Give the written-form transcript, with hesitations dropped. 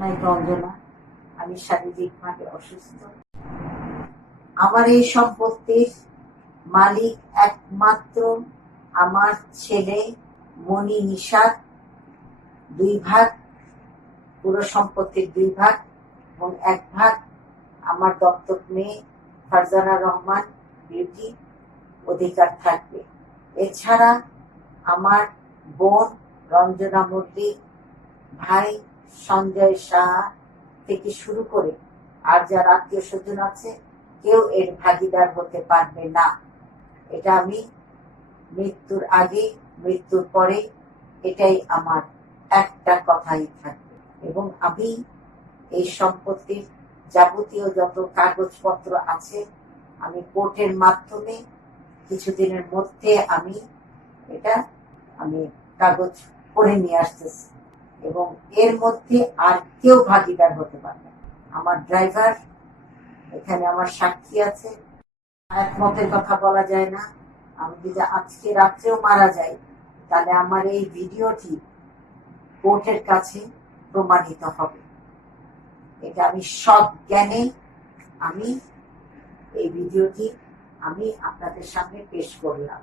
নাই রঞ্জনা, আমি শারীরিকভাবে অসুস্থ। আমার এই সম্পত্তির মালিক একমাত্র আমার ছেলে মনি নিশাত। 2 ভাগ, পুরো সম্পত্তির 2 ভাগ এবং 1 ভাগ আমার দত্তক মেয়ে ফারজানা রহমান বিউটি অধিকার থাকবে। এছাড়া আমার বোন রঞ্জনা মল্লিক, ভাই সঞ্জয় সাহা থেকে শুরু করে আর যারা আত্মীয় স্বজন আছে কেউ এর ভাগিদার হতে পারবে না। এটা আমি মৃত্যুর আগে মৃত্যুর পরে এটাই আমার একটা কথাই থাকবে। এবং আমি এই সম্পত্তির যাবতীয় যত কাগজপত্র আছে আমি কোর্টের মাধ্যমে কিছুদিনের মধ্যে আমি কাগজ করে নিয়ে আসতেছি এবং এর মধ্যে আর কেউ ভাগিদার হতে পারবে না। আমার ড্রাইভার, এখানে আমার সাক্ষী আছে। একমতের কথা বলা যায় না। আমি যদি আজকে রাত্রেও মারা যাই তাহলে আমার এই ভিডিওটি কোর্টের কাছে প্রমাণিত হবে। এটা আমি সব জ্ঞানে আমি এই ভিডিওটি আমি আপনাদের সামনে পেশ করলাম।